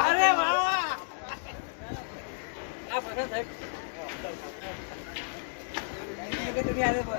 अरे वाह! आप बघा साहेब. तुम्ही आले पण.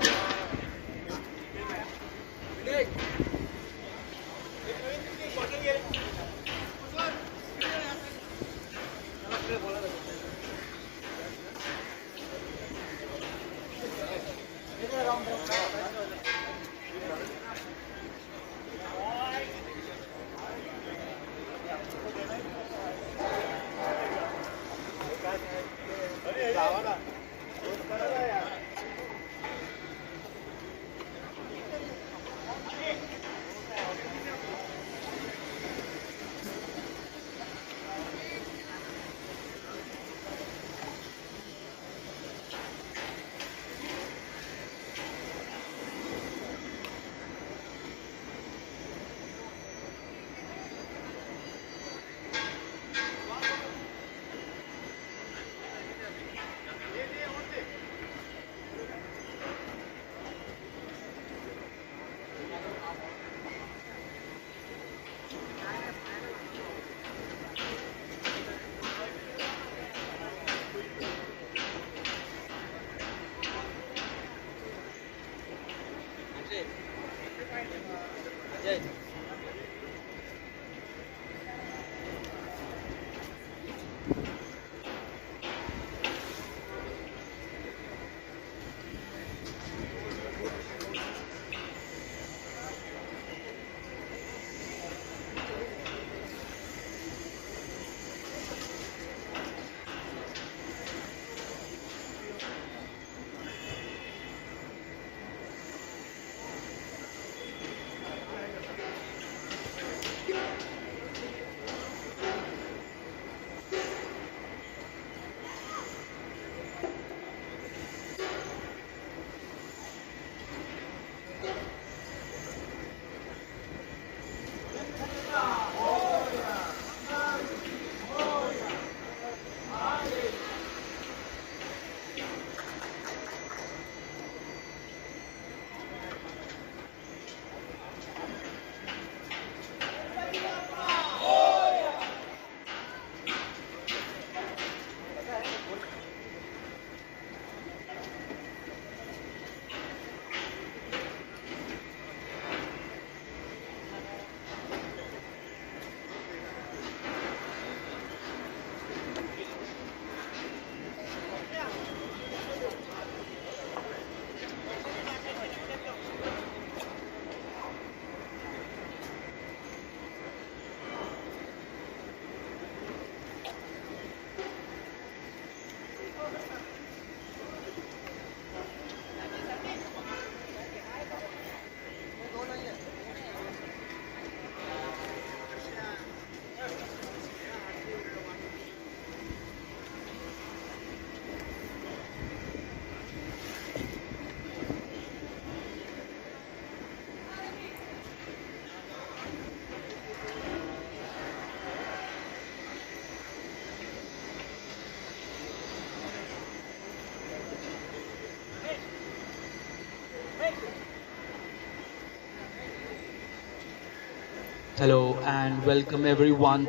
Hello and welcome everyone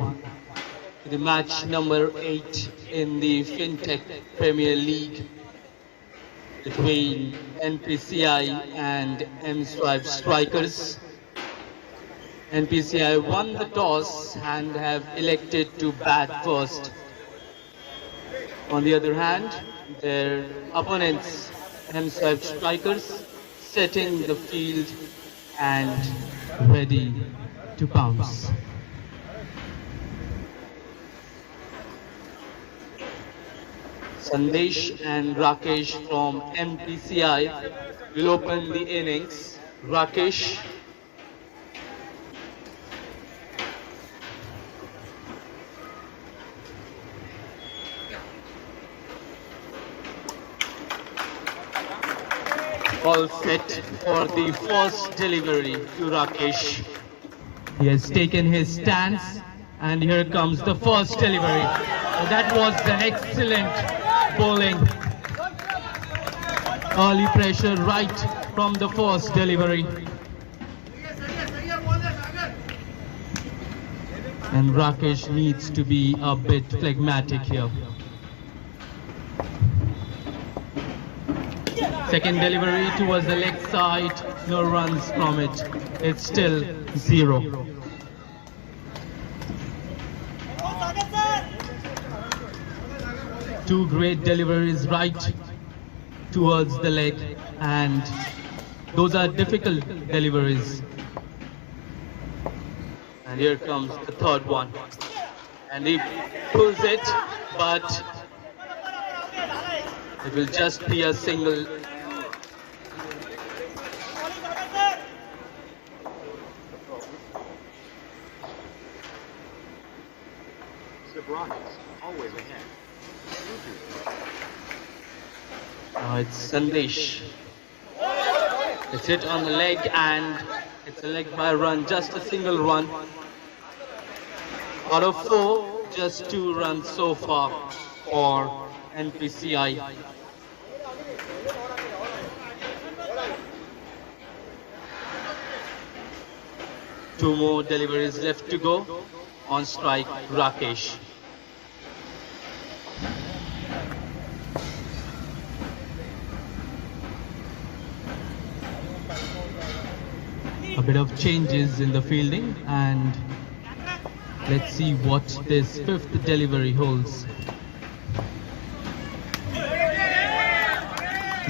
to the match number 8 in the FinTech Premier League between NPCI and Mswipe strikers. NPCI won the toss and have elected to bat first. On the other hand, their opponents, Mswipe strikers, setting the field and ready to pounce. Sandesh and Rakesh from NPCI will open the innings. Rakesh. All set for the first delivery to Rakesh. He has taken his stance and here comes the first delivery. So that was an excellent bowling. Early pressure right from the first delivery. And Rakesh needs to be a bit phlegmatic here. Second delivery towards the leg side, no runs from it. It's still 0. Two great deliveries right towards the leg, and those are difficult deliveries. And here comes the third one. And he pulls it, but it will just be a single. Always ahead. Now it's Sandesh. It's hit on the leg and it's a leg by run, just a single run. Out of 4, just 2 runs so far for NPCI. Two more deliveries left to go. On strike, Rakesh. A bit of changes in the fielding, and let's see what this 5th delivery holds.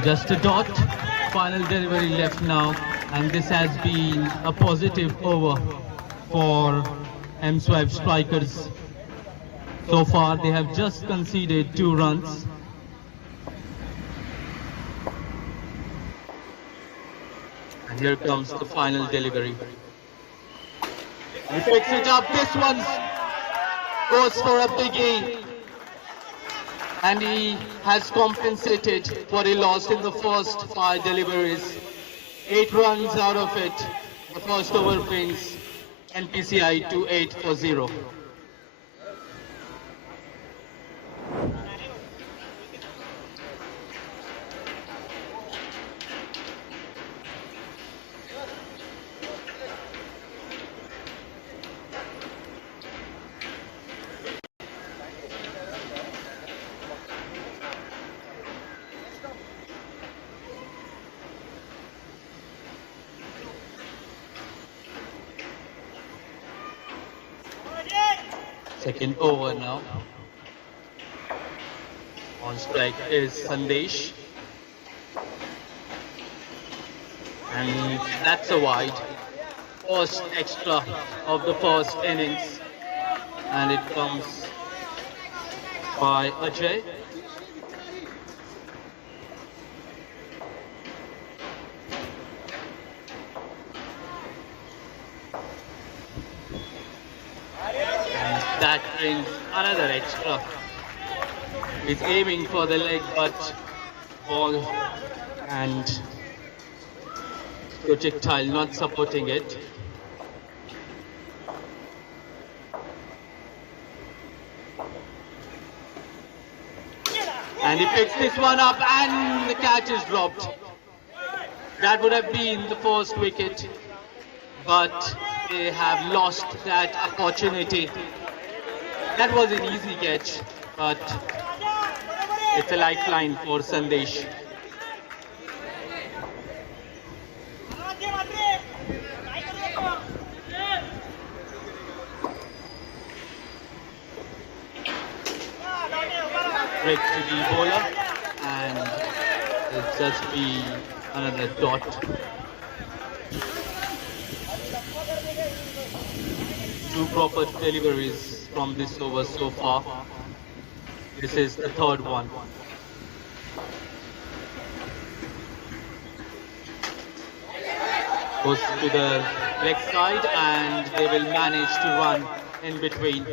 Just a dot, final delivery left now, and this has been a positive over for Mswipe strikers. So far they have just conceded 2 runs. And here comes the final delivery. He picks it up. This one goes for a biggie. And he has compensated what he lost in the first 5 deliveries. 8 runs out of it. The first over wins NPCI to 8 for 0. Second over now. On strike is Sandesh. And that's a wide. First extra of the first innings. And it comes by Ajay. That brings another extra. He's aiming for the leg, but ball and projectile not supporting it. And he picks this one up and the catch is dropped. That would have been the first wicket, but they have lost that opportunity. That was an easy catch, but it's a lifeline for Sandesh. Break to the bowler, and it'll just be another dot. 2 proper deliveries from this over so far. This is the 3rd one. Goes to the leg side and they will manage to run in between.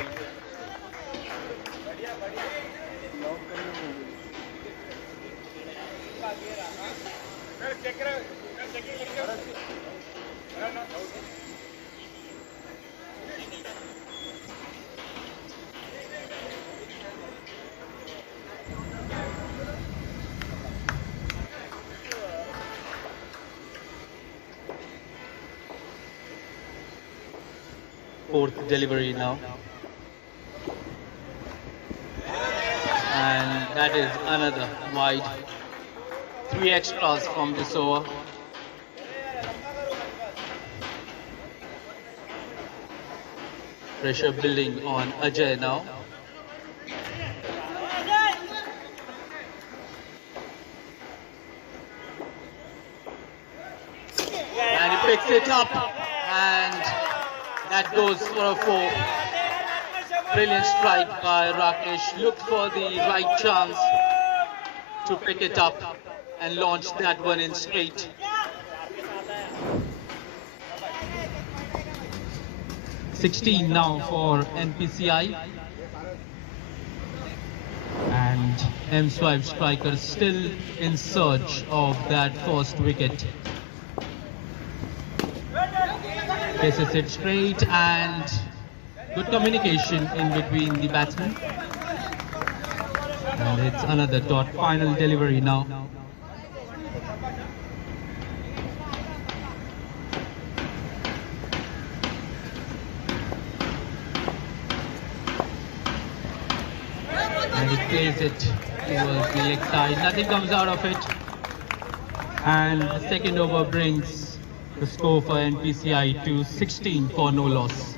Fourth delivery now. And that is another wide. 3 extras from this over. Pressure building on Ajay now. And he picks it up and that goes for a 4. Brilliant strike by Rakesh. Looked for the right chance to pick it up and launch that one in straight. (16) now for NPCI. And Mswipe striker still in search of that first wicket. Places it straight and good communication in between the batsmen. And it's another dot. Final delivery now. And he plays it towards the leg side. Nothing comes out of it. And the second over brings the score for NPCI to 16 for no loss.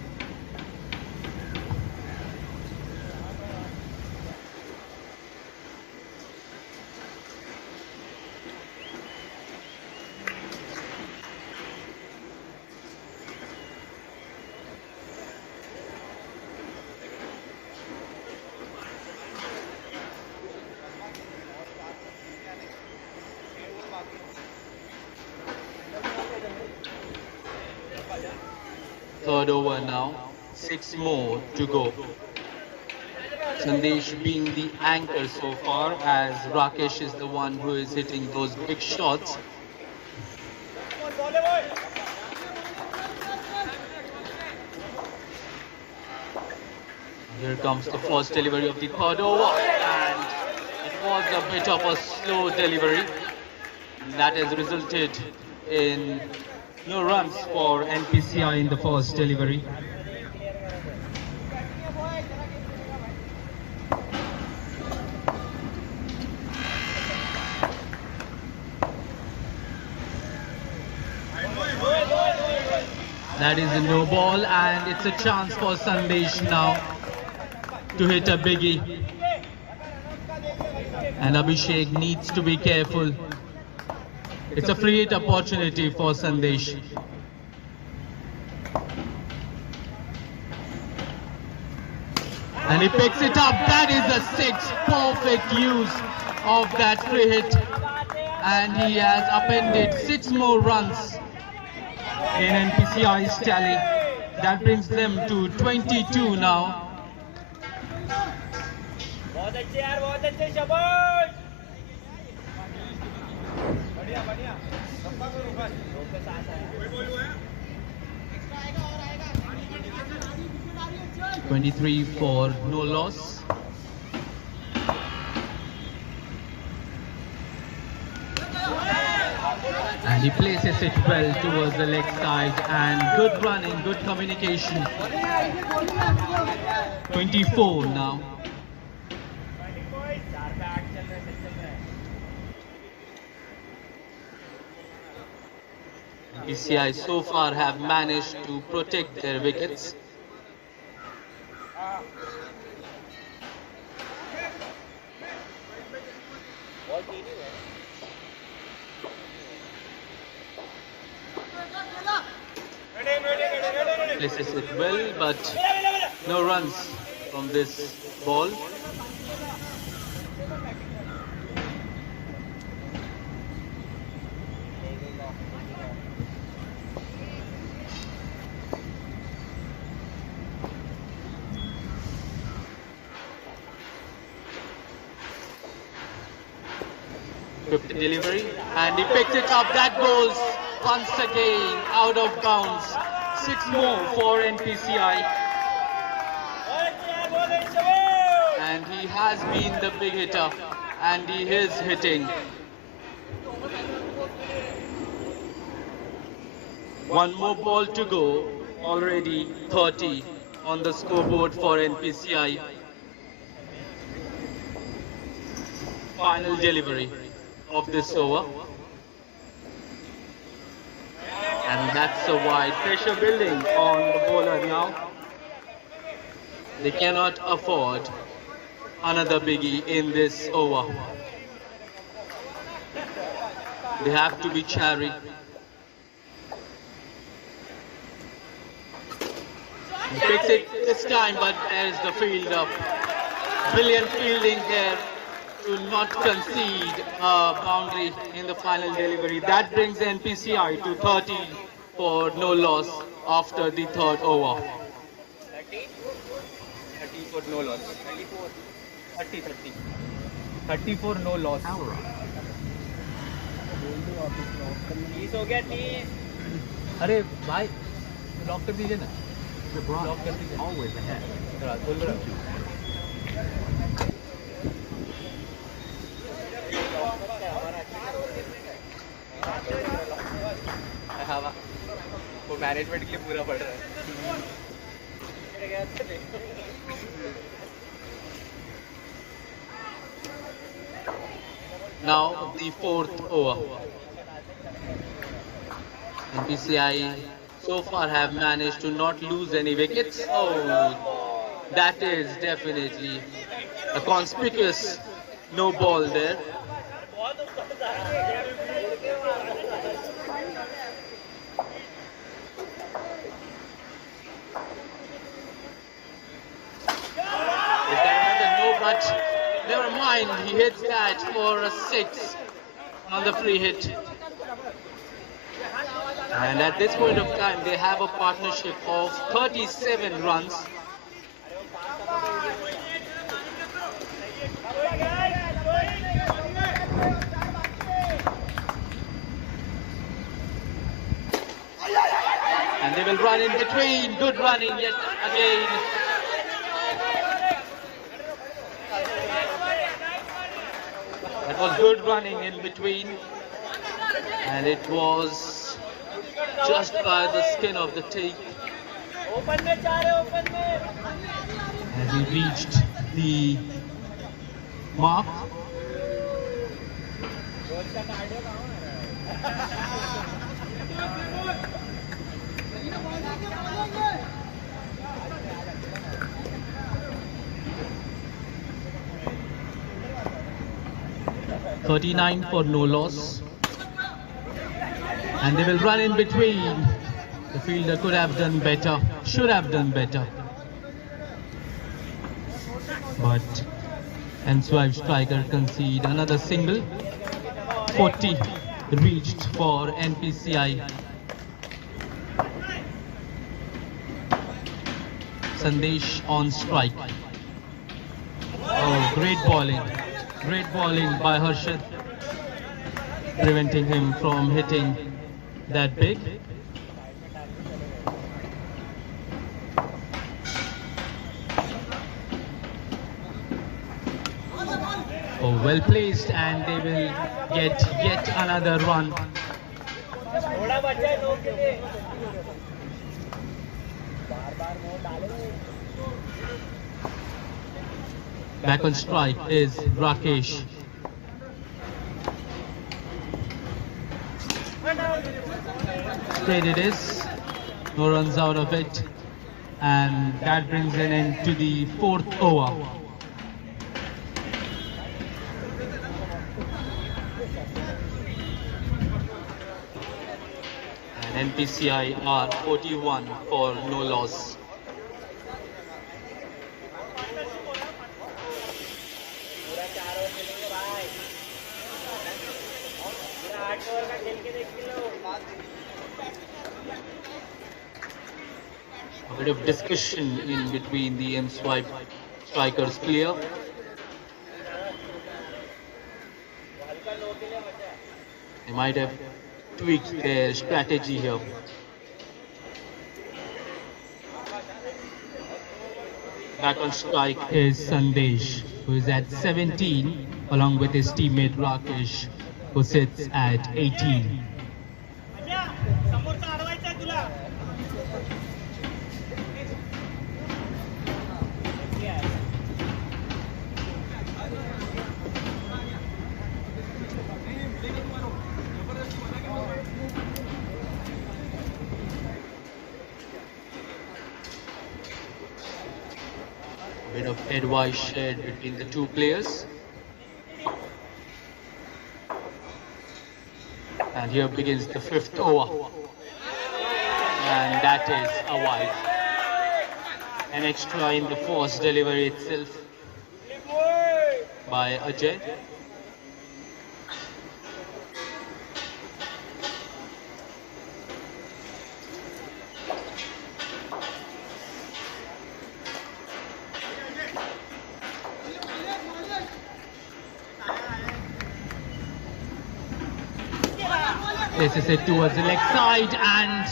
Third over now, 6 more to go. Sandesh being the anchor so far, as Rakesh is the one who is hitting those big shots. Here comes the first delivery of the third over, and it was a bit of a slow delivery. That has resulted in no runs for NPCI in the first delivery. That is a no ball, and it's a chance for Sandesh now to hit a biggie. And Abhishek needs to be careful. It's a free hit opportunity for Sandesh. And he picks it up. That is a 6. Perfect use of that free hit. And he has appended 6 more runs in NPCI's tally. That brings them to 22 now. 23 for no loss. And he places it well towards the leg side, and good running, good communication. 24 now. NPCI so far have managed to protect their wickets. Places it well, but no runs from this ball. swift delivery, and he picks it up. That goes once again out of bounds. 6 more for NPCI. And he has been the big hitter, and he is hitting. One more ball to go, already 30 on the scoreboard for NPCI. Final delivery of this over. And that's a wide pressure building on the bowler now. They cannot afford another biggie in this over. They have to be chary. He picks it this time, but there's the field up. Brilliant fielding there to not concede a boundary in the final delivery. That brings NPCI to 30 for no loss after the third over. 30 for no loss. 30 for no loss. 30 हो गया 30. अरे भाई lock कर दीजिए ना. Lock कर दीजिए. Always ahead. चला बोल रहा. हाँ वो मैनेजमेंट के लिए पूरा पड़ रहा है. Now the fourth over. NPCI so far have managed to not lose any wickets. Oh, that is definitely a conspicuous no ball there. Is that another no? But never mind, he hits that for a 6 on the free hit. And at this point of time, they have a partnership of 37 runs. And they will run in between. Good running yet again. That was good running in between. And it was just by the skin of the teeth. As he reached the mark. .39 for no loss. And they will run in between. The fielder could have done better, should have done better. But Mswipe striker concede another single. 40 reached for NPCI. Sandesh on strike. Oh, great bowling. Great bowling by Harshad, preventing him from hitting that big. Oh, well placed, and they will get yet another run. Back on strike is Rakesh. Straight it is, no runs out of it, and that brings an end to the fourth over. And NPCI are 41 for no loss. A bit of discussion in between the Mswipe strikers clear. They might have tweaked their strategy here. Back on strike is Sandesh, who is at 17, along with his teammate Rakesh, who sits at 18. Bit of advice shared between the two players. And here begins the 5th over. And that is a wide. An extra in the force delivery itself by Ajay. This is it towards the leg side, and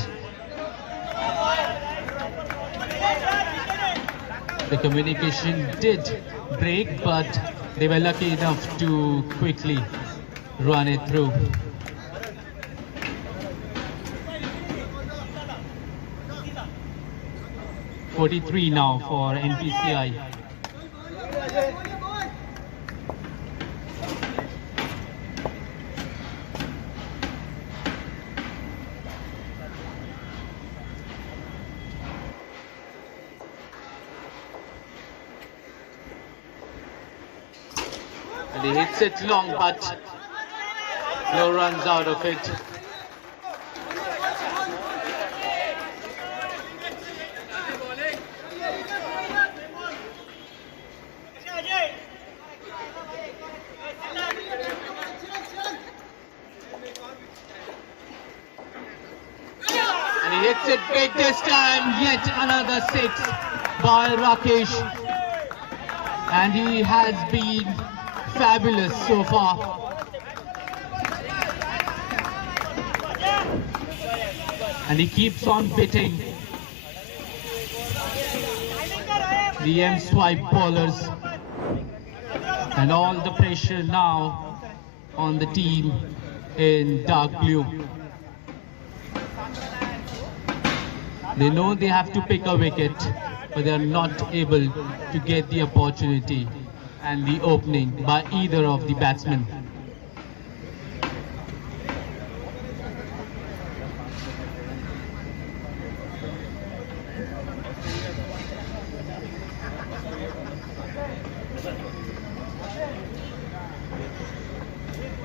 the communication did break, but they were lucky enough to quickly run it through. .43 now for NPCI. And he hits it long, but no runs out of it. And he hits it big this time, yet another 6 by Rakesh. And he has been fabulous so far. And he keeps on beating the Mswipe bowlers. And all the pressure now on the team in dark blue. They know they have to pick a wicket, but they are not able to get the opportunity and the opening by either of the batsmen.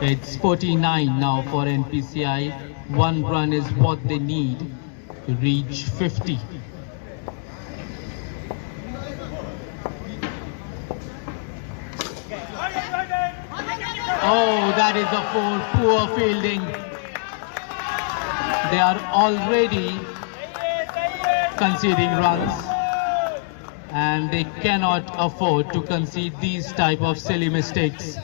It's 49 now for NPCI. 1 run is what they need to reach 50. Oh, that is a 4. Poor fielding. They are already conceding runs, and they cannot afford to concede these type of silly mistakes.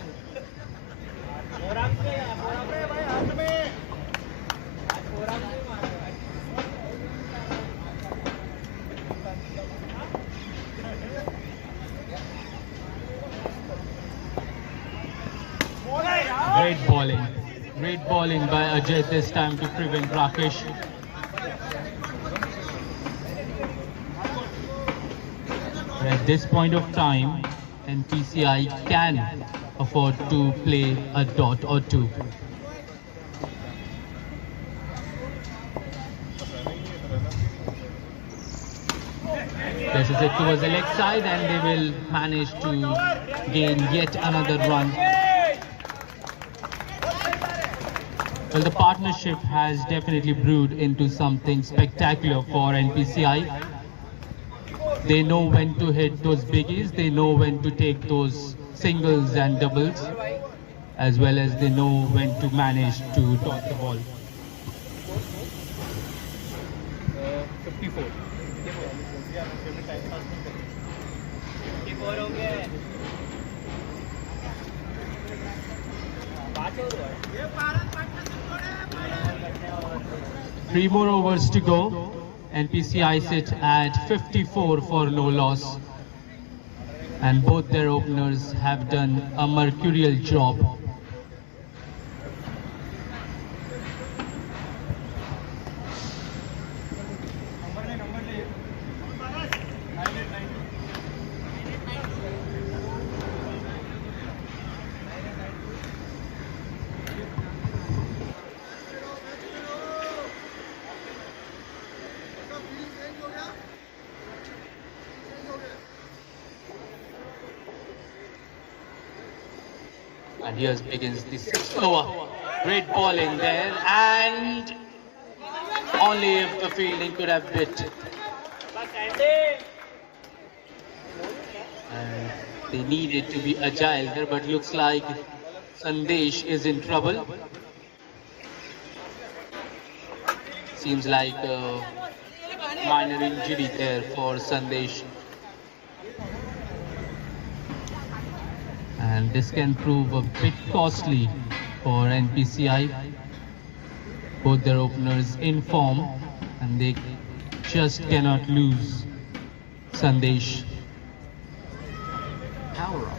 Great bowling by Ajay this time to prevent Rakesh. At this point of time, NPCI can afford to play a dot or two. This is it towards the leg side, and they will manage to gain yet another run. Well, the partnership has definitely brewed into something spectacular for NPCI. They know when to hit those biggies, they know when to take those singles and doubles, as well as they know when to manage to dot the ball. 54. 3 more overs to go. NPCI sit at 54 for no loss. And both their openers have done a mercurial job. And here begins the 6th over. Great bowling there, and only if the fielding could have bit. And they needed to be agile there, but looks like Sandesh is in trouble. Seems like a minor injury there for Sandesh. And this can prove a bit costly for NPCI. Both their openers in form, and they just cannot lose Sandesh. Power up.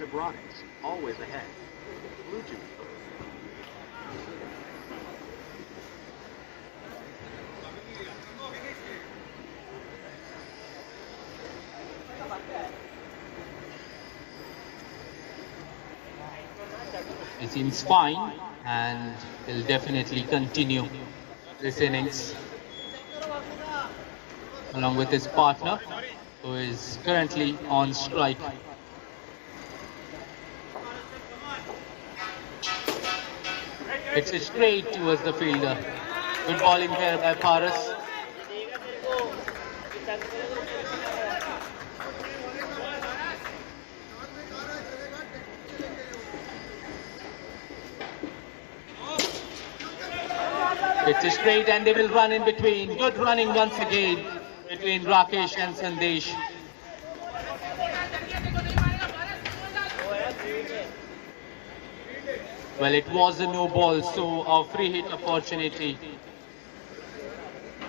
Sportz, always ahead. Blue juice. He seems fine, and will definitely continue this innings along with his partner, who is currently on strike. It's straight towards the fielder. Good bowling here by Paras. It's straight, and they will run in between. Good running once again between Rakesh and Sandesh. Well, it was a no ball, so a free hit opportunity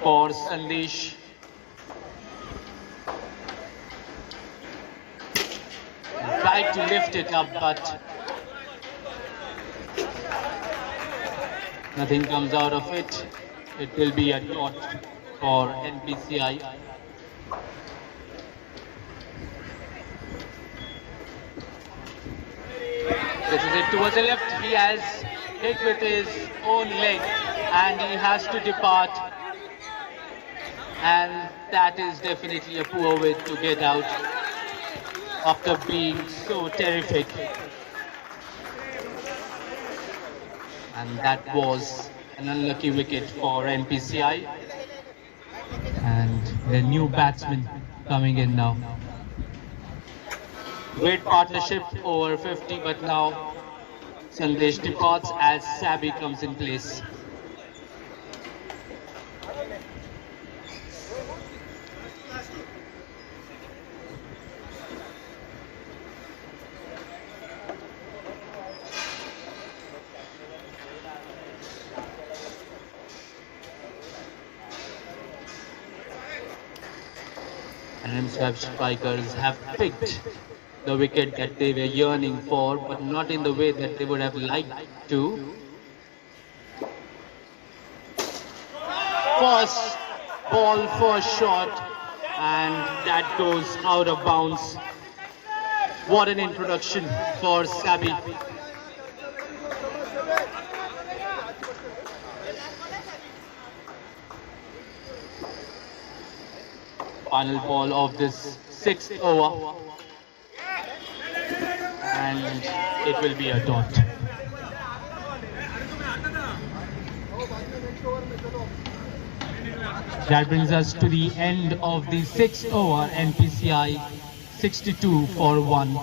for Sandesh. Tried to lift it up, but nothing comes out of it. It will be a dot for NPCI. This is it towards the left. He has hit with his own leg, and he has to depart. And that is definitely a poor way to get out after being so terrific. And that was an unlucky wicket for NPCI. And the new batsman coming in now. Great partnership over 50, but now Sandesh departs as Sabi comes in place. And Mswipe strikers have picked the wicket that they were yearning for, but not in the way that they would have liked to. First ball, first shot, and that goes out of bounds. What an introduction for Sabi. Final ball of this 6th over. And it will be a dot. That brings us to the end of the 6th over. NPCI 62 for 1.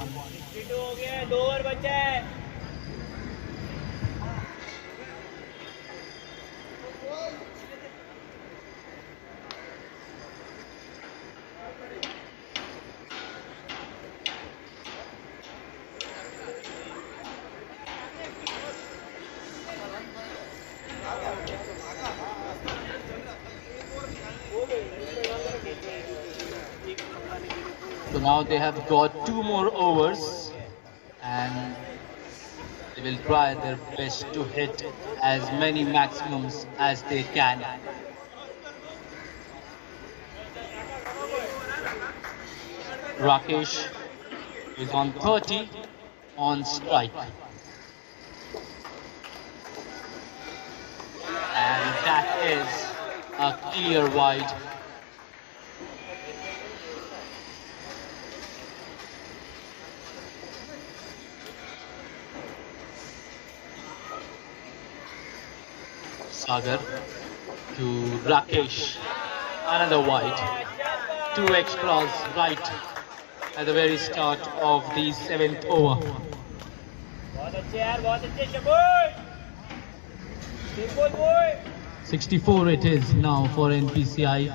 So now they have got 2 more overs and they will try their best to hit as many maximums as they can. Rakesh is on 30 on strike. And that is a clear wide. Sagar to Rakesh, another wide. 2 extras right at the very start of the 7th over. 64 it is now for NPCI.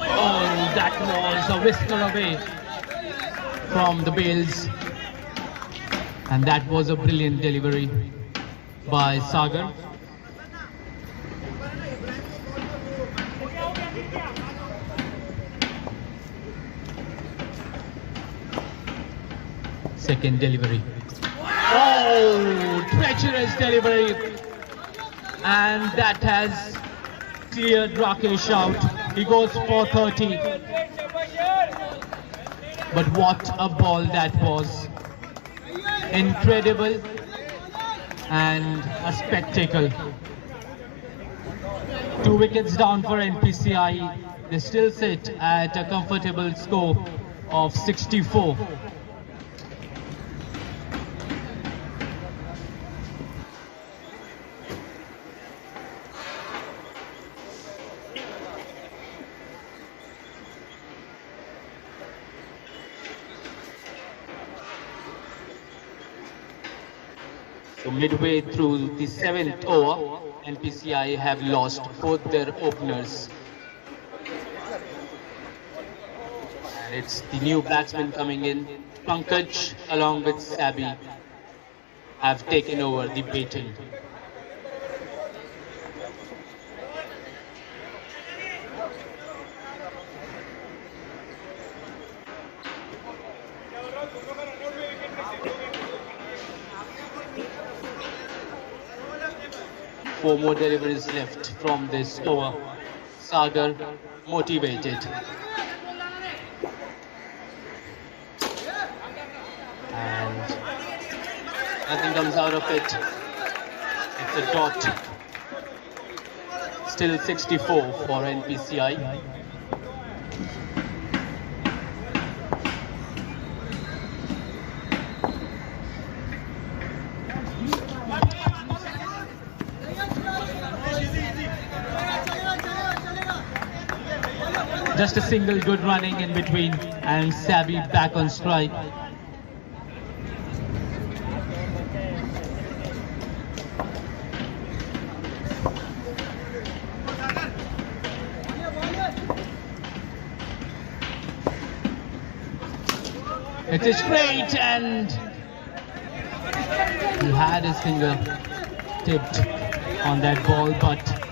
Oh, that was a whisker away from the bails. And that was a brilliant delivery by Sagar. Second delivery. Oh, treacherous delivery. And that has cleared Rakesh out. He goes for 30. But what a ball that was. Incredible and a spectacle. 2 wickets down for NPCI. They still sit at a comfortable score of 64. So midway through the 7th over, NPCI have lost both their openers. And it's the new batsman coming in. Pankaj along with Sabi have taken over the baton. Four more deliveries left from this over. Sagar motivated. And nothing comes out of it. It's a dot. Still 64 for NPCI. Just a single good running in between and Sabi back on strike. It is straight and he had his finger tipped on that ball, but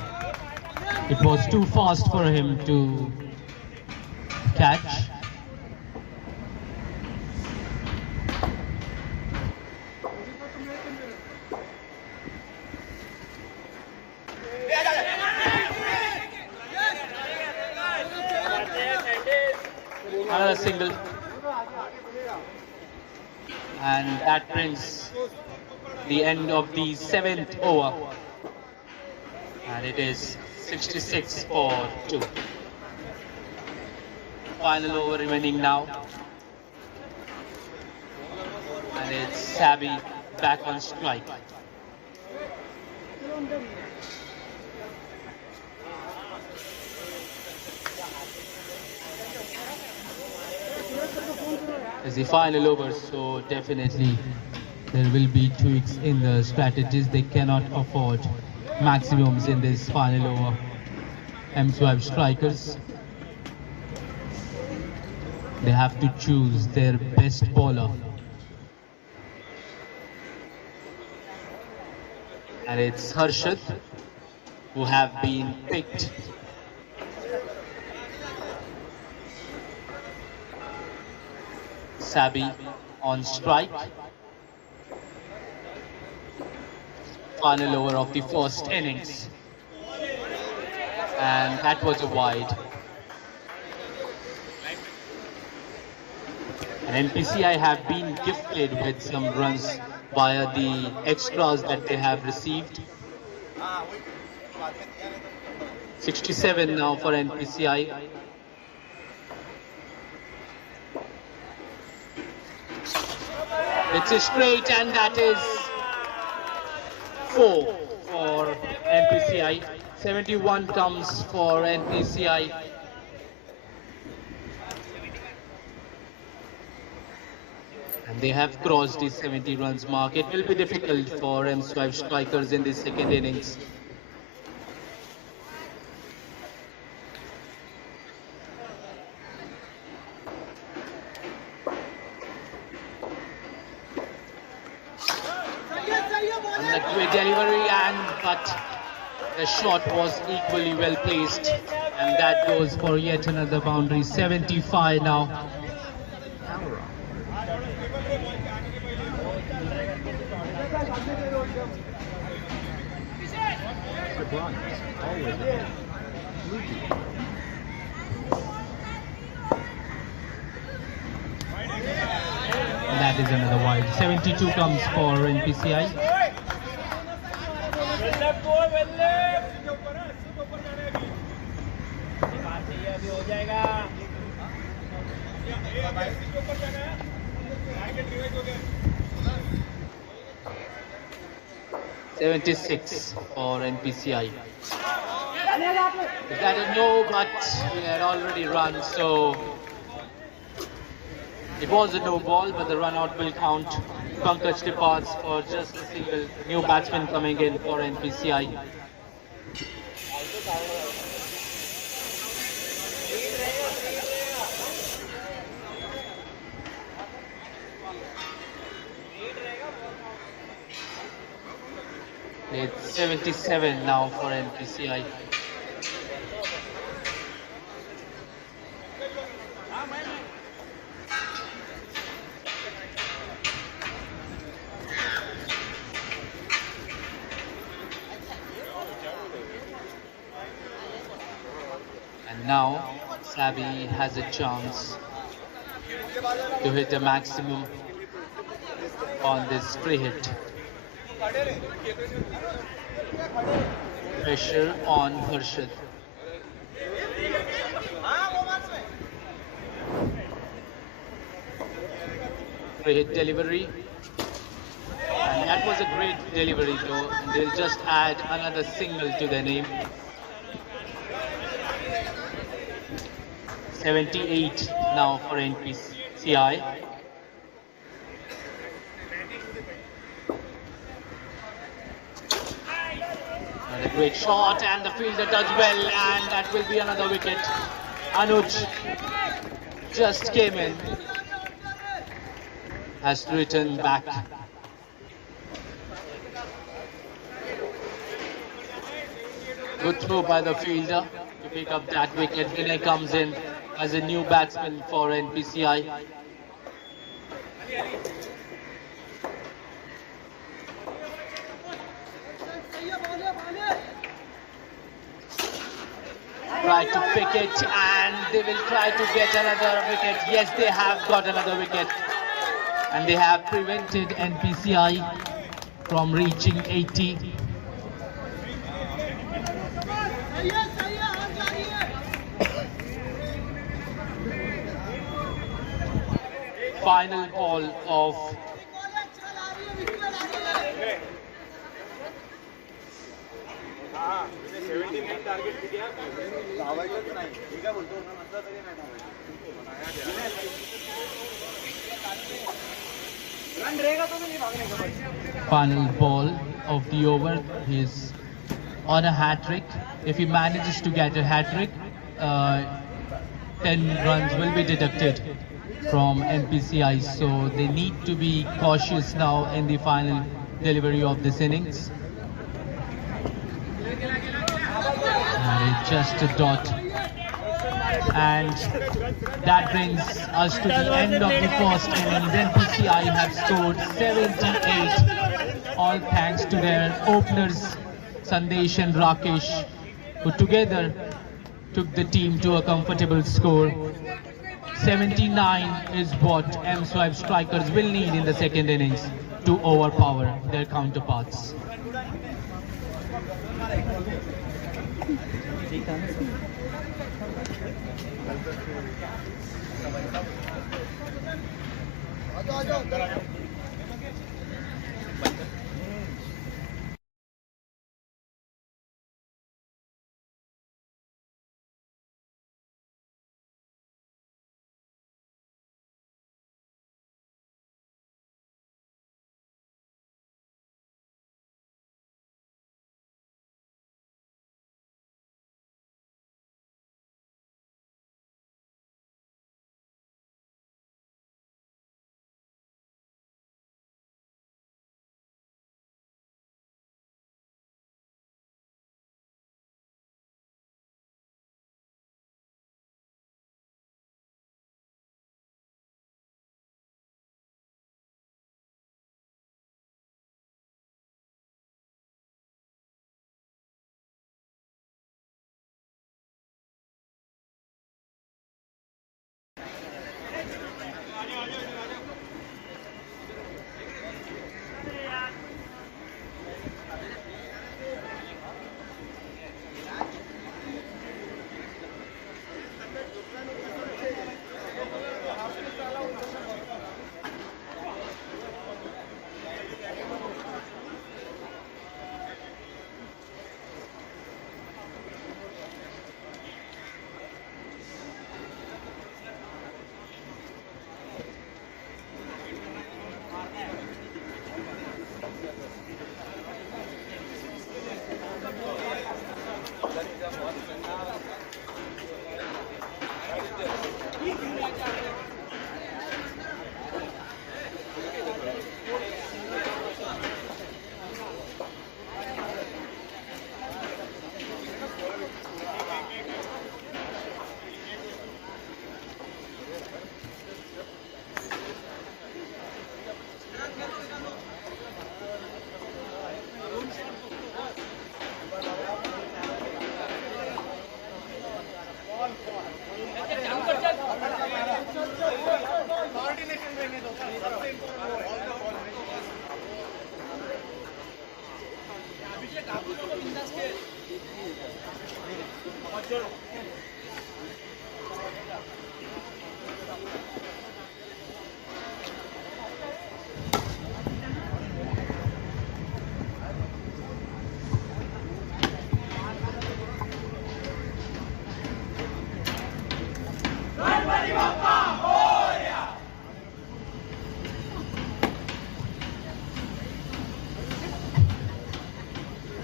it was too fast for him to catch. Another single. And that brings the end of the 7th over. And it is 66 for 2. Final over remaining now. And it's Sabi back on strike. It's the final over, so definitely there will be tweaks in the strategies. They cannot afford maximums in this final over. Mswipe strikers, they have to choose their best bowler. And it's Harshad who have been picked. Sabi on strike. Final over of the first innings. And that was a wide. And NPCI have been gifted with some runs via the extras that they have received. 67 now for NPCI. It's a straight, and that is 4 for NPCI. 71 comes for NPCI. And they have crossed the 70 runs mark. It will be difficult for Mswipe strikers in the second innings. And a great delivery, but the shot was equally well placed, and that goes for yet another boundary. 75 now. And that is another wide. 72 comes for NPCI. $76 for NPCI. That is no, but we had already run, so it was a no ball, but the run out will count. Pankaj departs for just a single. New batsman coming in for NPCI. It's 77 now for NPCI. And now Sabi has a chance to hit a maximum on this free hit. Pressure on Harshad. Free hit delivery. And that was a great delivery though. They'll just add another single to their name. 78 now for NPCI. And a great shot, and the fielder does well, and that will be another wicket. Anuj just came in, has to return back. Good throw by the fielder to pick up that wicket. Vinay comes in as a new batsman for NPCI. Try to pick it, and they will try to get another wicket. Yes, they have got another wicket, and they have prevented NPCI from reaching 80. Final ball of final ball of the over. He's on a hat-trick. If he manages to get a hat-trick, 10 runs will be deducted from NPCI, so they need to be cautious now in the final delivery of this innings. just a dot. And that brings us to the end of the first innings. NPCI have scored 78, all thanks to their openers Sandesh and Rakesh, who together took the team to a comfortable score. 79 is what Mswipe strikers will need in the second innings to overpower their counterparts.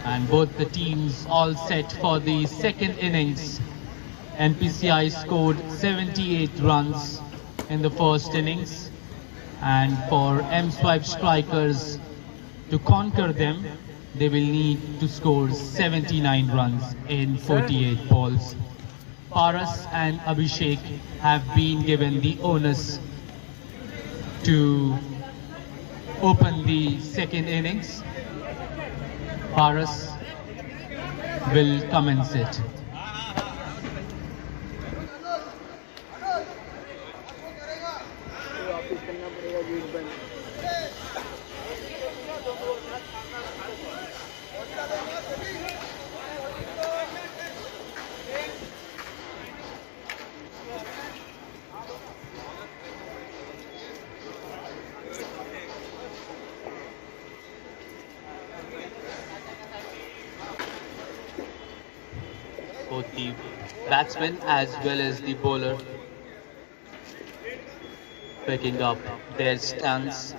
And both the teams all set for the second innings. NPCI scored 78 runs in the first innings, and for Mswipe strikers to conquer them, they will need to score 79 runs in 48 balls. Paras and Abhishek have been given the onus to open the second innings. Paras will commence it. Both the batsmen as well as the bowler picking up their stance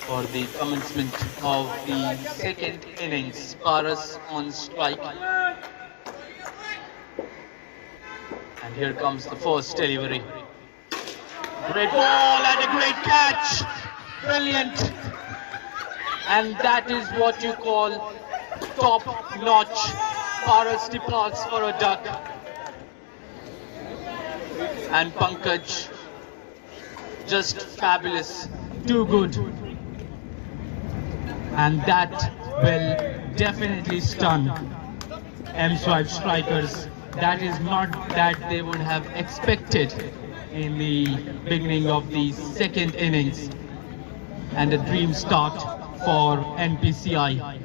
for the commencement of the second innings. Paras on strike. And here comes the first delivery. Great ball and a great catch. Brilliant. And that is what you call top-notch Paras departs for a duck. And Pankaj, just fabulous, too good. And that will definitely stun Mswipe strikers. That is not that they would have expected in the beginning of the second innings. And a dream start for NPCI.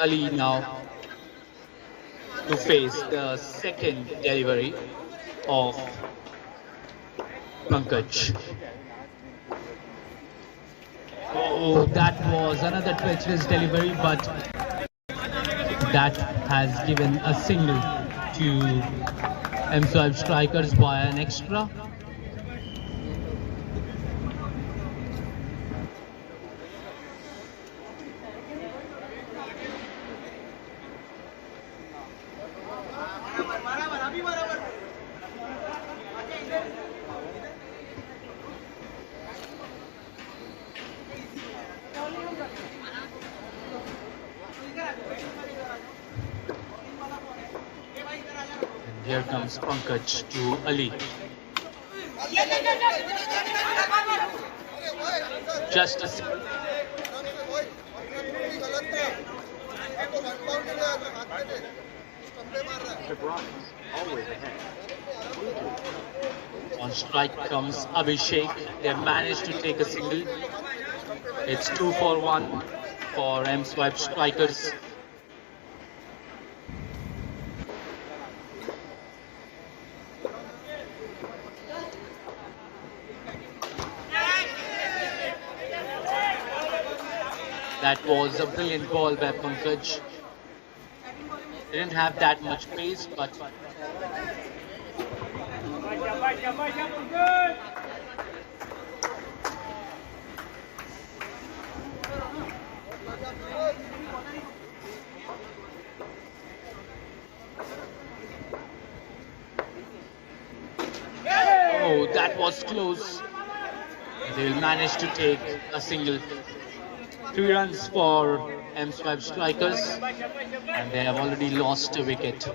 Ali now to face the second delivery of Pankaj. Oh, that was another treacherous delivery, but that has given a single to Mswipe strikers via an extra. Here comes Pankaj to Ali. Just a second. On strike comes Abhishek. They have managed to take a single. It's 2 for 1 for Mswipe strikers. That was a brilliant ball by Pankaj. Didn't have that much pace, but oh, that was close. They will manage to take a single. 3 runs for Mswipe strikers, and they have already lost a wicket.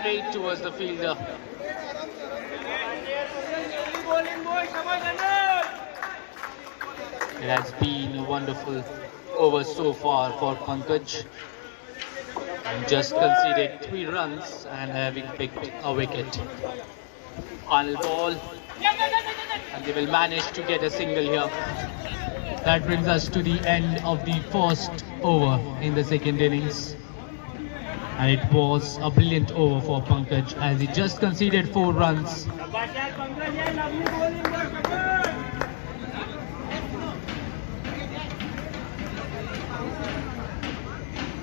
Straight towards the fielder. It has been a wonderful over so far for Pankaj. And just conceded 3 runs and having picked a wicket. Final ball. And they will manage to get a single here. That brings us to the end of the first over in the second innings. And it was a brilliant over for Pankaj as he just conceded 4 runs.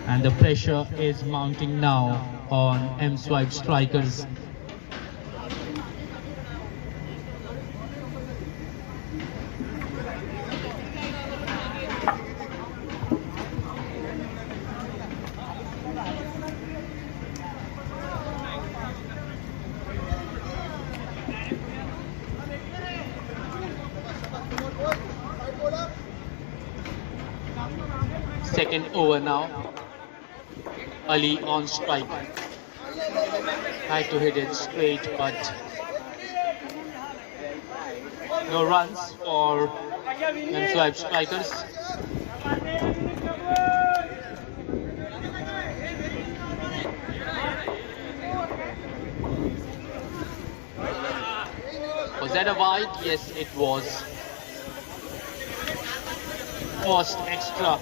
And the pressure is mounting now on Mswipe strikers. Second over now. Ali on strike. Tried to hit it straight, but no runs for Mswipe strikers. Was that a wide? Yes, it was. Forced extra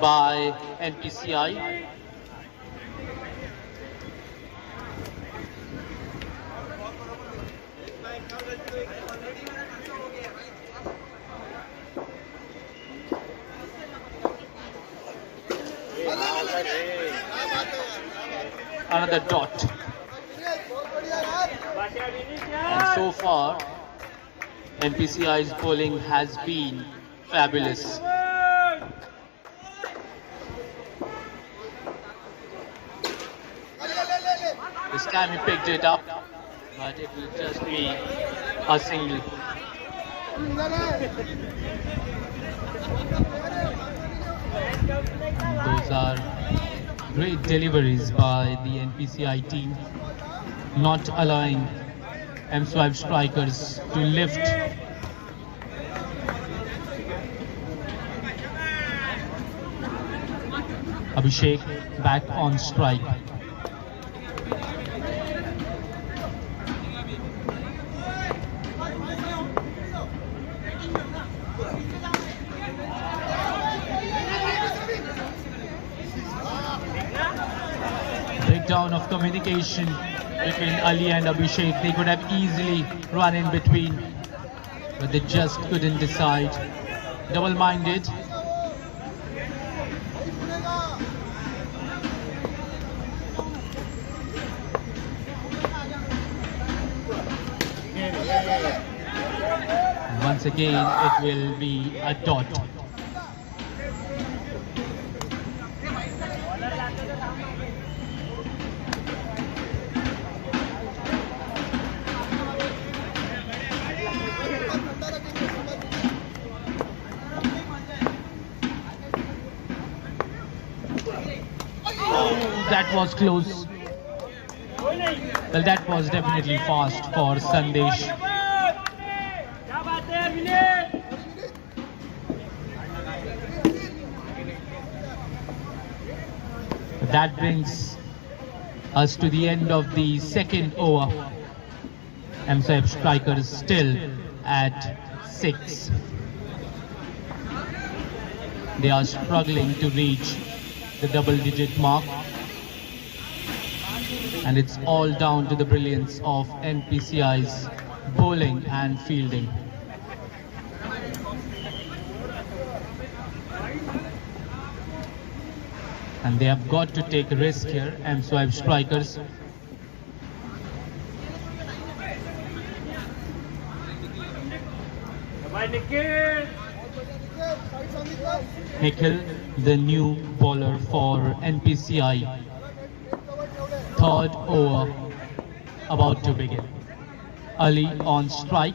by NPCI. Another dot. And so far, NPCI's bowling has been fabulous. This time he picked it up, but it will just be a single. Those are great deliveries by the NPCI team, not allowing Mswipe strikers to lift. Abhishek back on strike. Breakdown of communication between Ali and Abhishek. They could have easily run in between, but they just couldn't decide. Double-minded. Once again, it will be a dot. That was close. Well, that was definitely fast for Sandesh. That brings us to the end of the second over. Mswipe strikers still at 6. They are struggling to reach the double-digit mark, and it's all down to the brilliance of NPCI's bowling and fielding. And they have got to take a risk here, Mswipe strikers. Nikhil, the new bowler for NPCI. Third over about to begin. Ali on strike.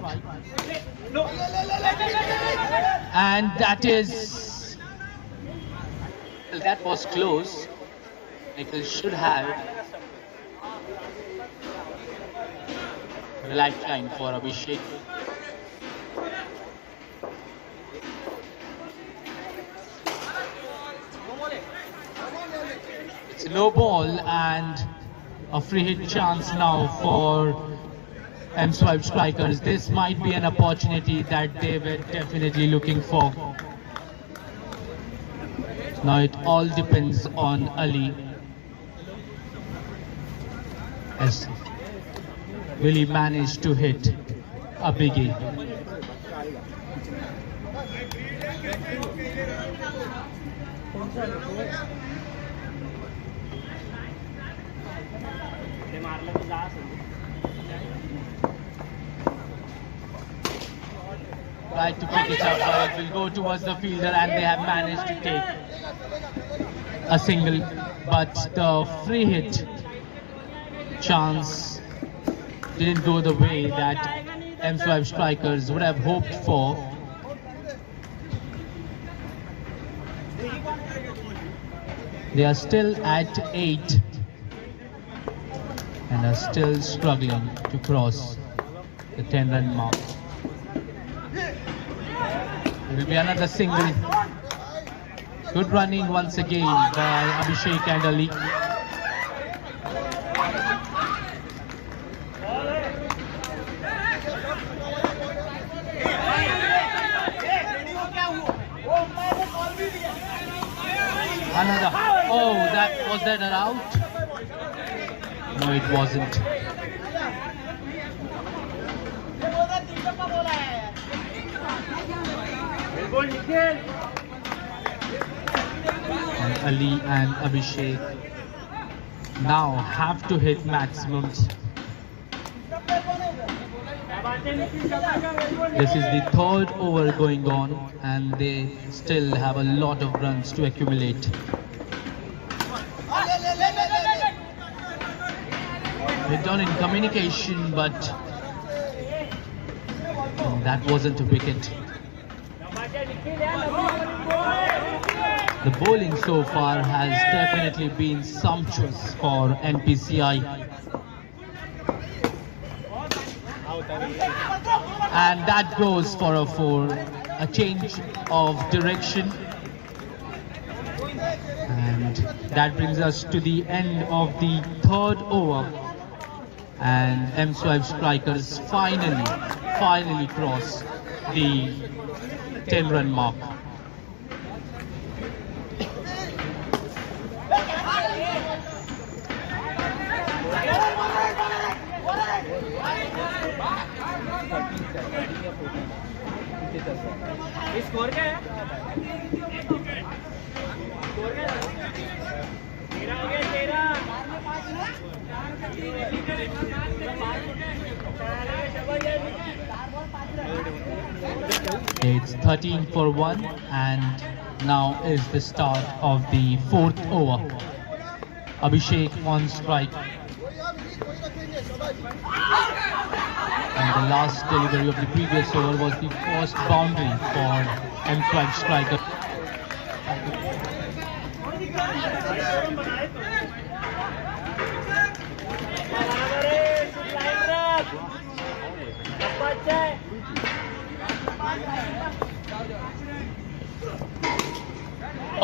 And that was close. Nikhil should have a lifeline for Abhishek. It's a no ball and a free hit chance now for Mswipe strikers. This might be an opportunity that they were definitely looking for. Now it all depends on Ali. As will he manage to hit a biggie? Tried to pick it up, but it will go towards the fielder, and they have managed to take a single, but the free hit chance didn't go the way that Mswipe strikers would have hoped for. They are still at 8 and are still struggling to cross the 10-run mark. It will be another single. Good running once again by Abhishek and Ali. Another. Oh, was that an out? No, it wasn't. And Ali and Abhishek now have to hit maximums. This is the third over going on and they still have a lot of runs to accumulate. Return in communication, but that wasn't a wicket. The bowling so far has definitely been sumptuous for NPCI. And that goes for a 4, a change of direction. And that brings us to the end of the third over. And Mswipe strikers finally cross the 10-run mark. Score क्या है? It's 13 for 1 and now is the start of the 4th over. Abhishek on strike. And the last delivery of the previous over was the first boundary for Mswipe striker.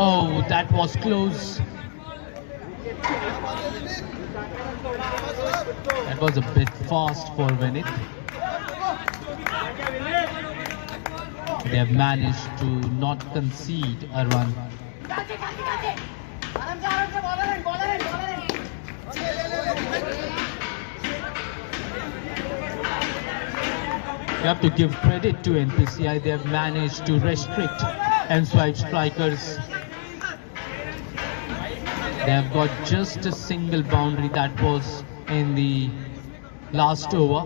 Oh, that was close. That was a bit fast for Vinit. They have managed to not concede a run. You have to give credit to NPCI. They have managed to restrict Mswipe strikers. They have got just a single boundary, that was in the last over.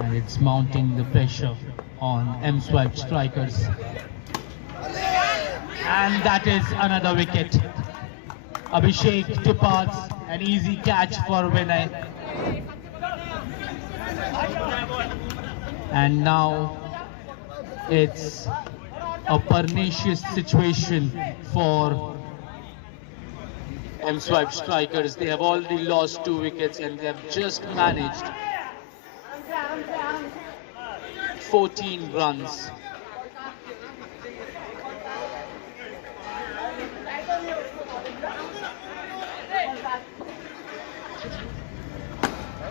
And it's mounting the pressure on Mswipe strikers. And that is another wicket. Abhishek departs, an easy catch for Vinay. And now it's a pernicious situation for Mswipe strikers. They have already lost 2 wickets and they have just managed 14 runs.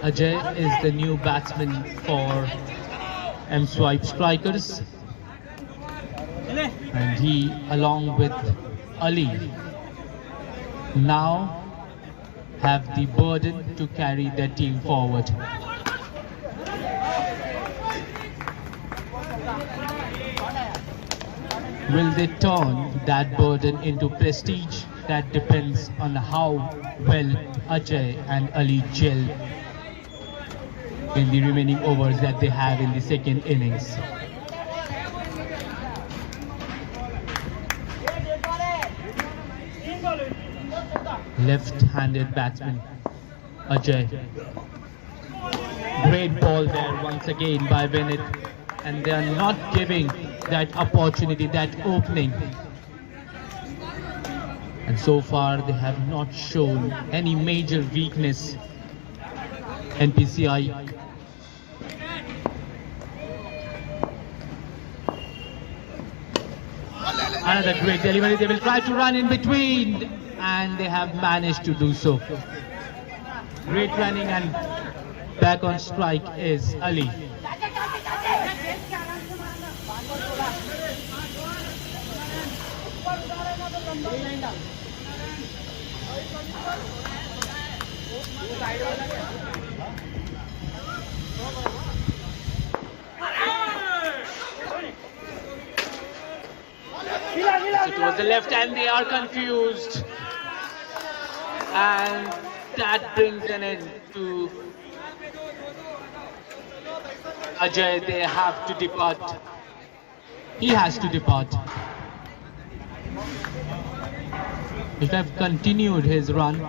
Ajay is the new batsman for Mswipe strikers, and he, along with Ali, now have the burden to carry their team forward. Will they turn that burden into prestige? That depends on how well Ajay and Ali gel in the remaining overs that they have in the second innings. Left-handed batsman Ajay. Great ball there once again by Vinit, and they are not giving that opportunity, that opening. And so far they have not shown any major weakness. NPCI. Another great delivery. They will try to run in between, and they have managed to do so. Great running, and back on strike is Ali. left and they are confused. And that brings an end to Ajay. They have to depart. He has to depart. He should have continued his run.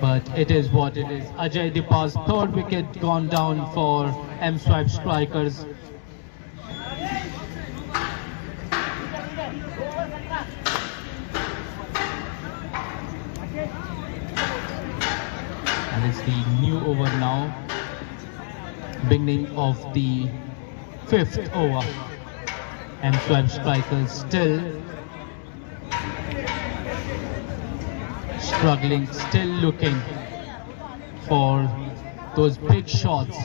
But it is what it is. Ajay departs. Third wicket gone down for Mswipe strikers. And it's the new over now. Beginning of the 5th over. Mswipe strikers still struggling, still looking for those big shots.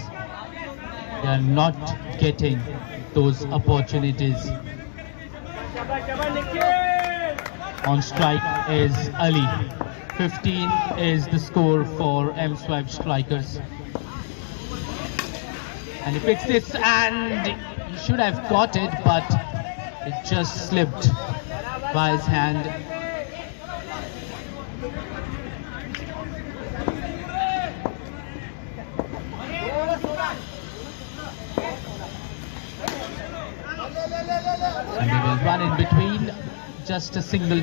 They are not getting those opportunities. On strike is Ali. 15 is the score for Mswipe strikers. And he picks this and he should have got it, but it just slipped by his hand. And they will run in between, just a single.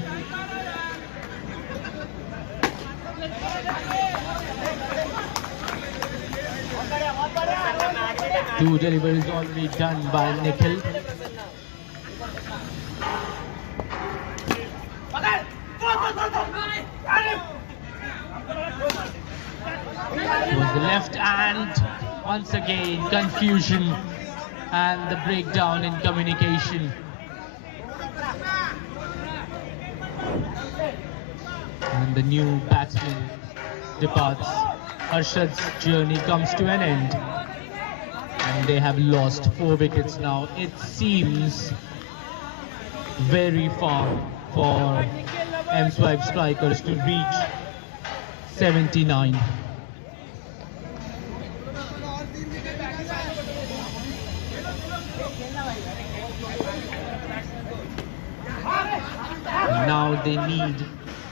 Two deliveries already done by Nikhil. Towards the left, and once again confusion and the breakdown in communication. And the new batsman departs. Arshad's journey comes to an end. And they have lost 4 wickets now. It seems very far for Mswipe strikers to reach 79. And now they need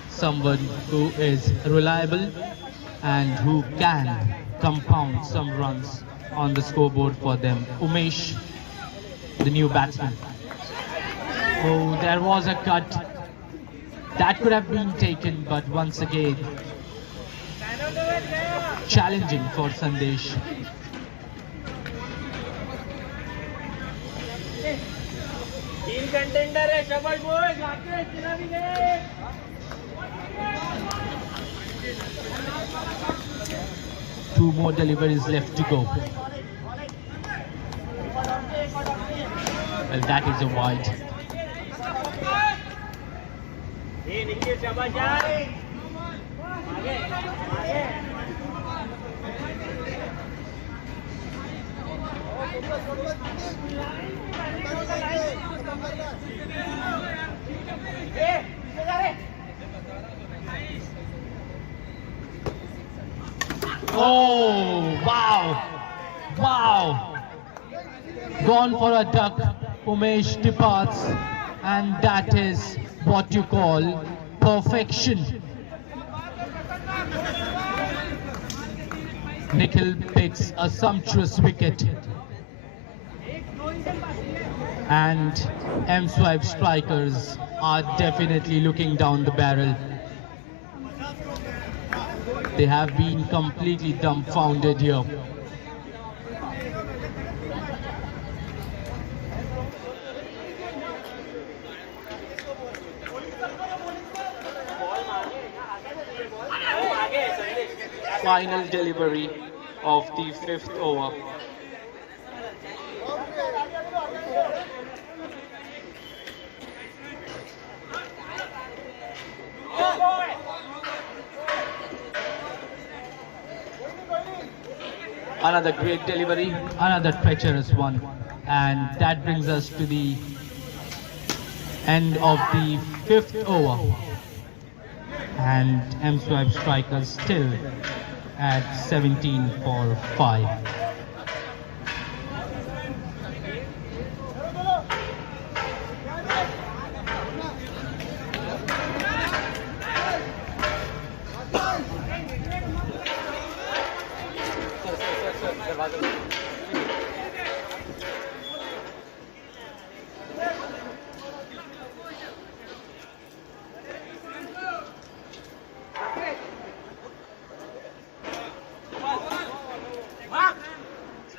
someone who is reliable and who can compound some runs on the scoreboard for them. Umesh, the new batsman. Oh, there was a cut. That could have been taken, but once again, challenging for Sandesh. Two more deliveries left to go. Well, that is a wide. Oh, wow. Wow. Gone for a duck. Umesh departs, and that is what you call perfection. Nikhil picks a sumptuous wicket, and Mswipe strikers are definitely looking down the barrel. They have been completely dumbfounded here. Final delivery of the 5th over. Another great delivery, another treacherous one, and that brings us to the end of the 5th over. And Mswipe strikers still at 17 for 5.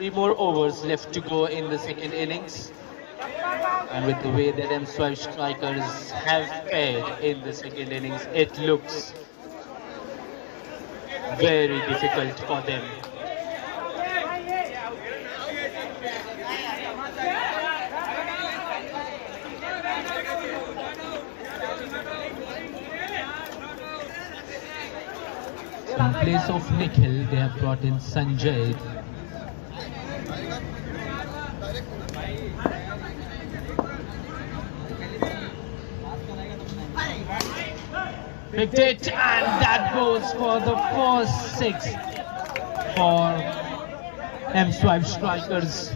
3 more overs left to go in the second innings. And with the way that Mswipe strikers have fared in the second innings, it looks very difficult for them. In place of Nikhil, they have brought in Sanjay. Picked it, and that goes for the first 6 for Mswipe strikers.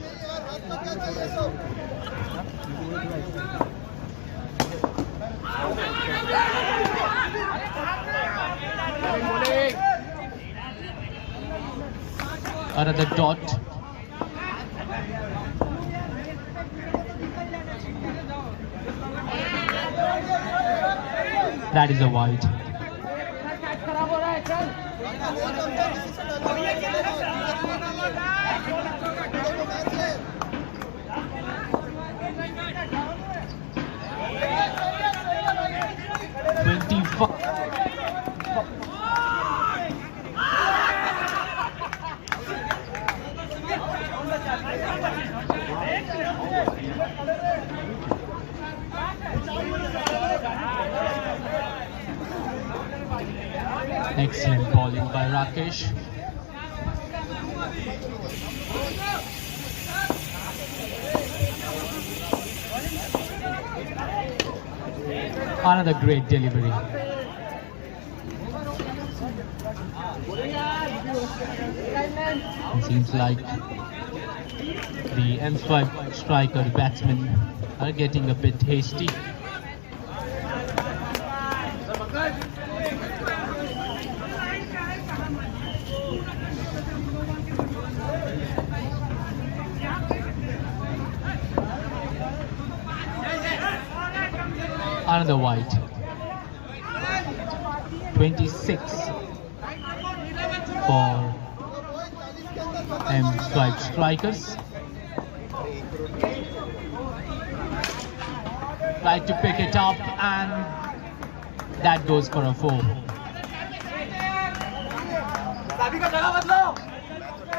Another dot. That is a wide. Excellent bowling by Rakesh. Another great delivery. It seems like the Mswipe striker batsmen are getting a bit hasty. Another wide. 26 for Mswipe strikers. Tried to pick it up, and that goes for a 4.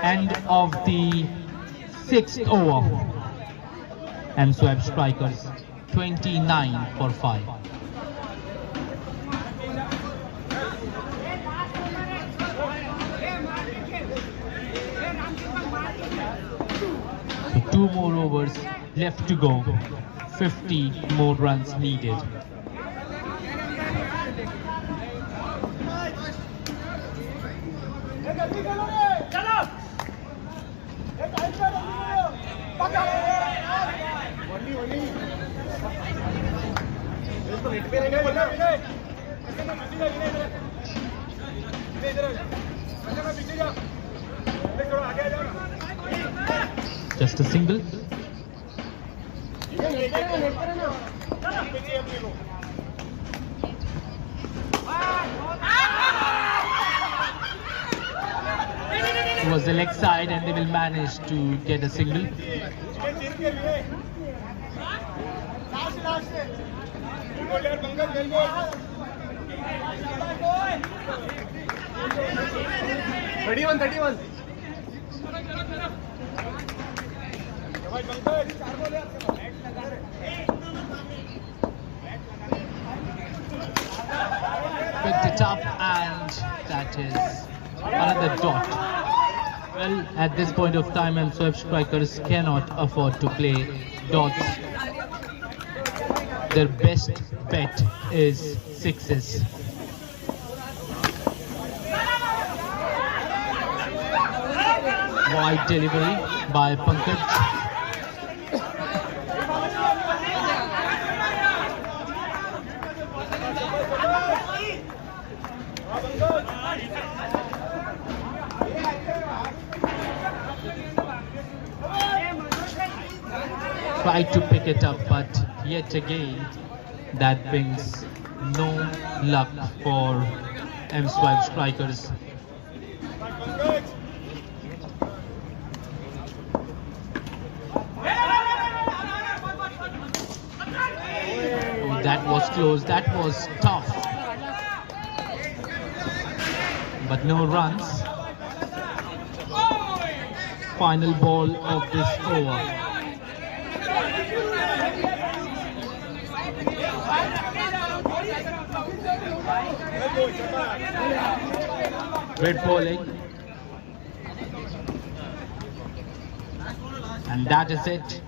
End of the 6th over. Mswipe strikers 29 for 5. So 2 more overs left to go. 50 more runs needed. Just a single. It was the leg side, and they will manage to get a single. Picked it up, and that is another dot. Well, at this point of time, Mswipe strikers cannot afford to play dots. Their best bet is 6s. Wide delivery by Pankaj. Tried to pick it up, but yet again that brings no luck for Mswipe strikers. was close. That was tough. But no runs. Final ball of this over. Great bowling. And that is it.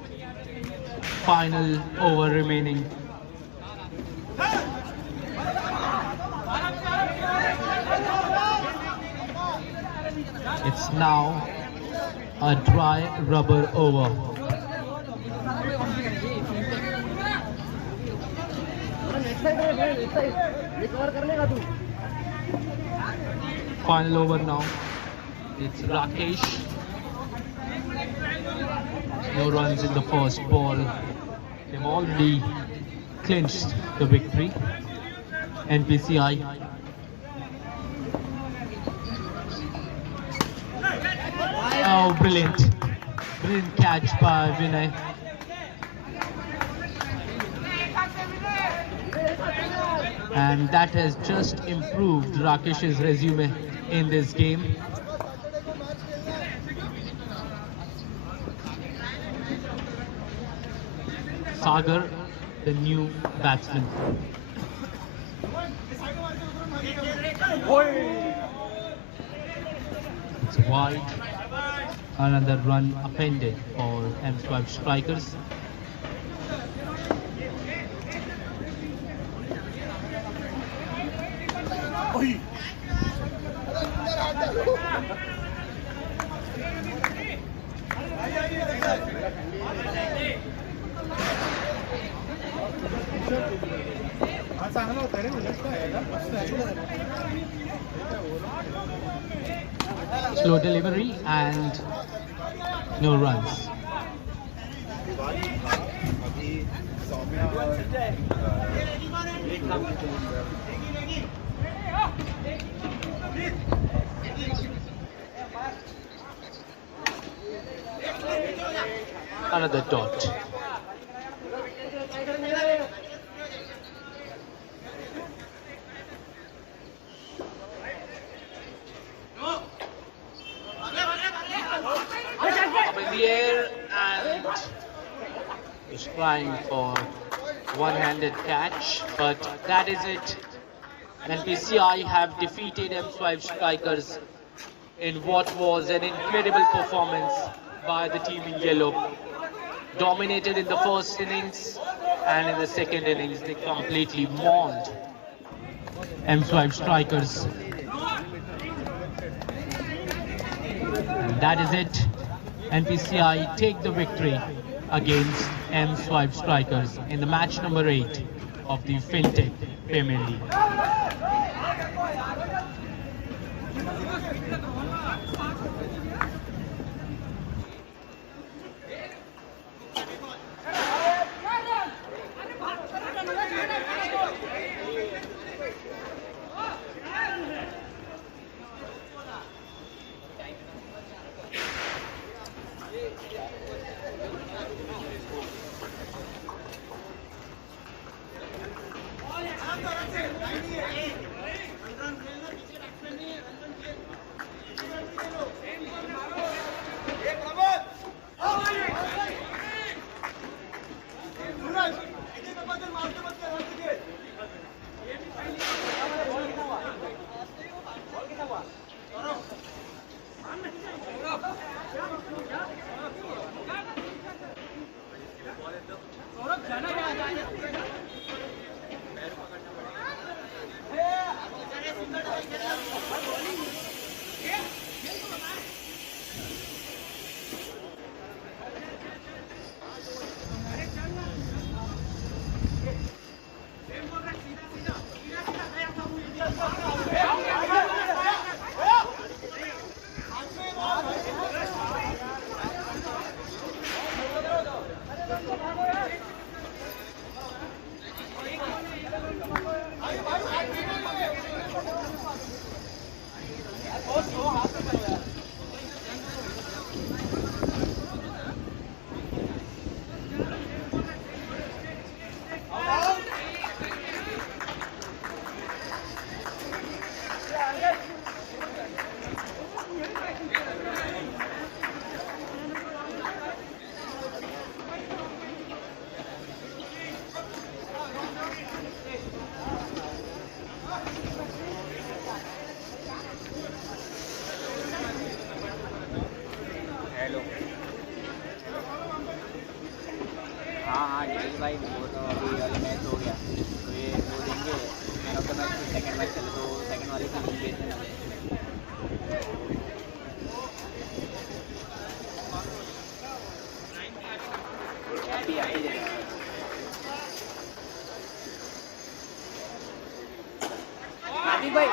Final over remaining. It's now a dry rubber over. Final over now. It's Rakesh. No runs in the first ball. They've already clinched the victory. NPCI. Oh, brilliant. Brilliant catch by Vinay. And that has just improved Rakesh's resume in this game. Sagar, the new batsman. It's wide. Another run appended for Mswipe strikers. Slow delivery and no runs. Another dot. is trying for one-handed catch, but that is it. NPCI have defeated Mswipe strikers in what was an incredible performance by the team in yellow. Dominated in the first innings, and in the second innings they completely mauled Mswipe strikers. And that is it. NPCI take the victory against Mswipe strikers in the match number 8 of the FinTech Premier League. Nitish भाई वो तो अभी वाले match हो गया तो ये वो देंगे man of the match second match चले तो सेकंड वाले की लीग भेजने वाले हैप्पी दे हार्दिक भाई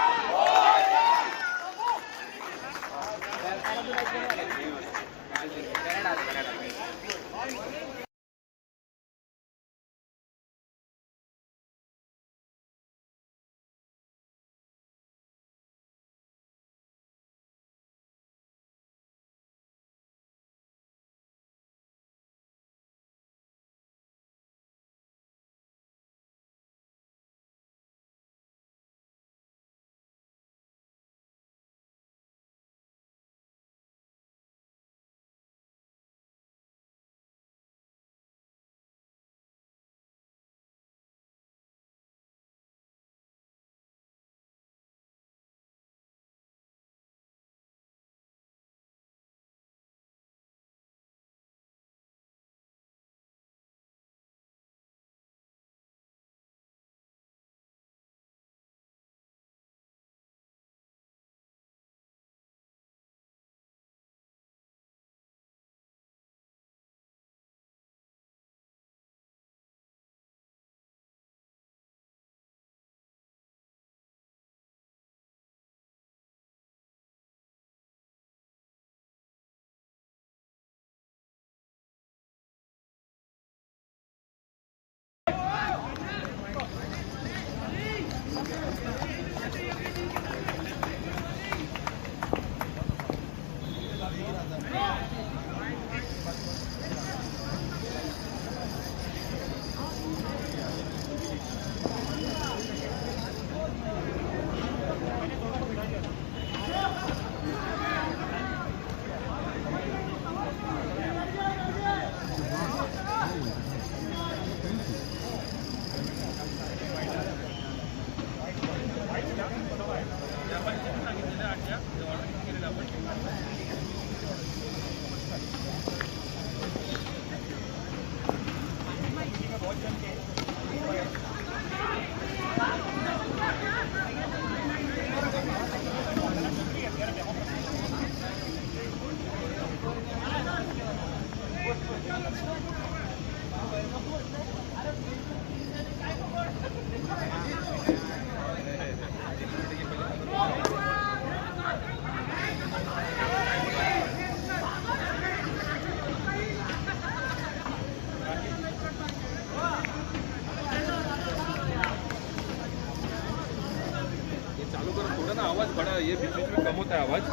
बड़ा ये बीच बीच में कम होता है आवाज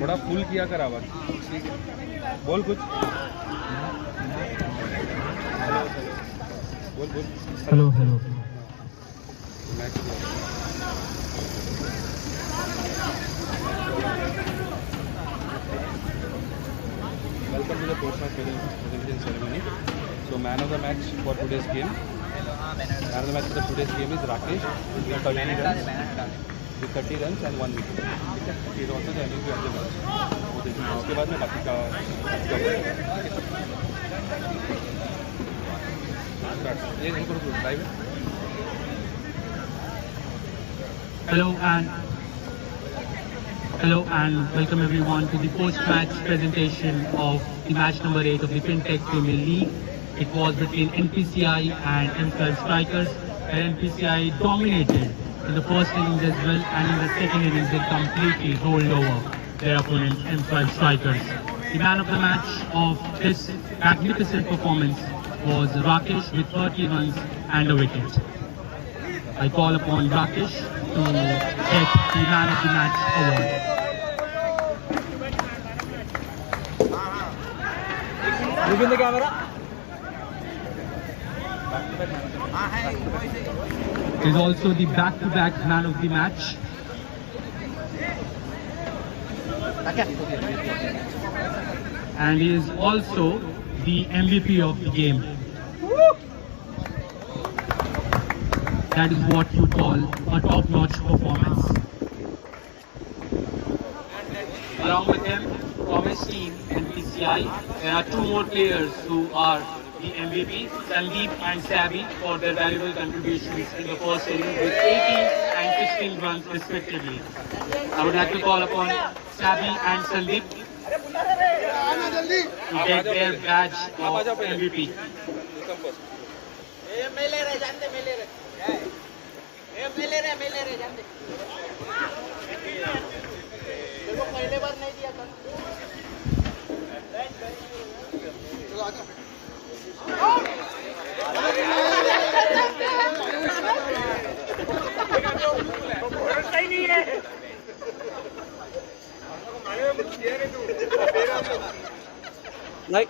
थोड़ा फुल किया कर आवाज बोल कुछ बोल बोल hello hello Welcome to the post-match presentation ceremony. So, man of the match for today's game. Man of the match for today's game is Rakesh with 30 runs, and 1 wicket. He is also the MVP of the match. उसके बाद में बाकी का ये नहीं करो live. Hello and welcome everyone to the post-match presentation of the match number 8 of the Fintech Premier League. It was between NPCI and Mswipe Strikers, where NPCI dominated in the first innings as well, and in the second innings they completely rolled over their opponent Mswipe Strikers. The man of the match of this magnificent performance was Rakesh with 30 runs and a wicket. I call upon Rakesh to get the man of the match award. Moving the camera. Is also the back-to-back man of the match. And he is also the MVP of the game. That is what you call a top-notch performance. Along with him, from his team, NPCI, there are 2 more players who are the MVP, Sandeep and Sabby, for their valuable contributions in the first inning with 18 and 16 runs respectively. I would like to call upon Sabby and Sandeep to get their badge of MVP. Like.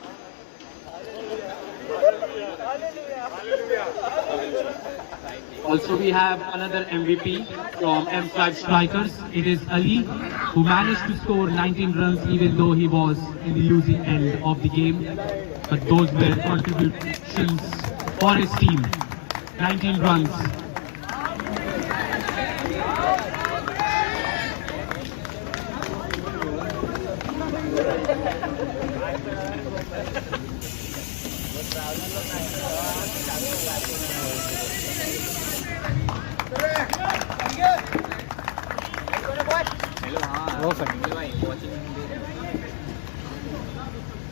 Also, we have another MVP from Mswipe Strikers. It is Ali, who managed to score 19 runs even though he was in the losing end of the game. But those were contributions for his team. 19 runs.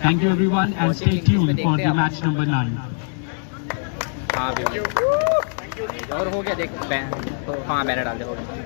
Thank you everyone and stay tuned for the match number 9. हाँ और हो गया देख हाँ banner डाल दे हो गया